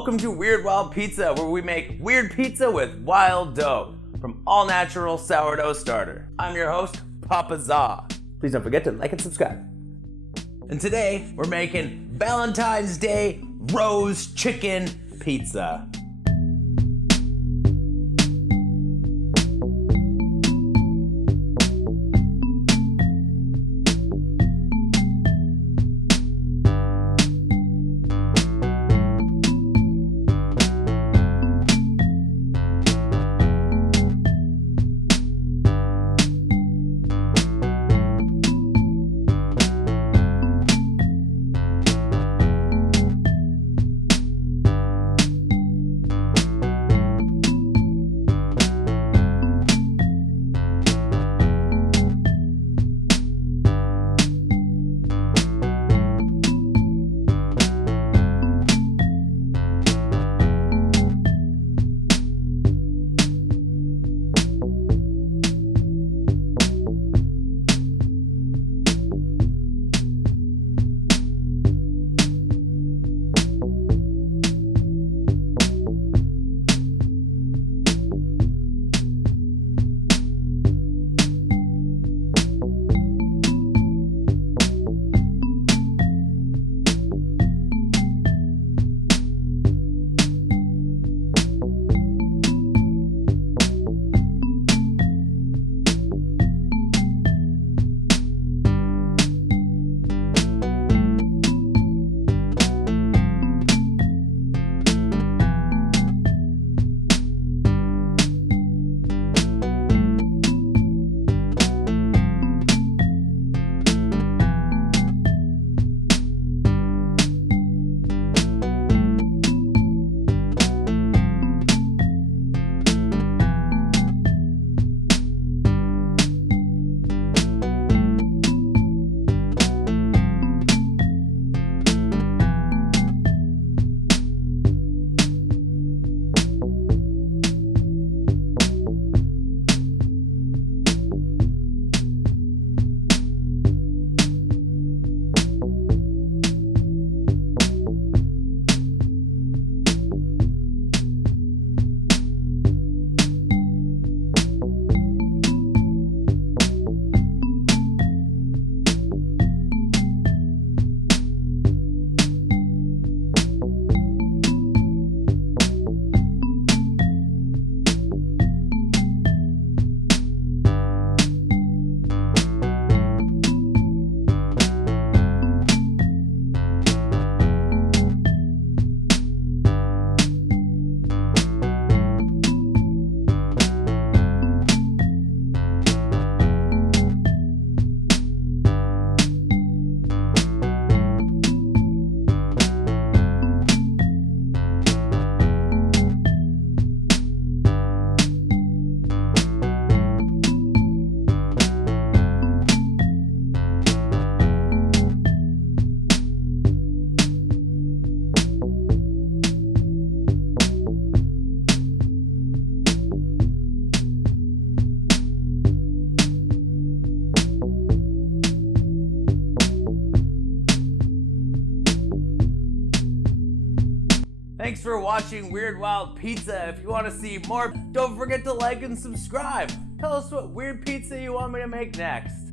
Welcome to Weird Wild Pizza, where we make weird pizza with wild dough from all natural sourdough starter. I'm your host, Papa Za. Please don't forget to like and subscribe. And today we're making Valentine's Day Rose Chicken Pizza. Thanks for watching Weird Wild Pizza. If you want to see more, don't forget to like and subscribe. Tell us what weird pizza you want me to make next.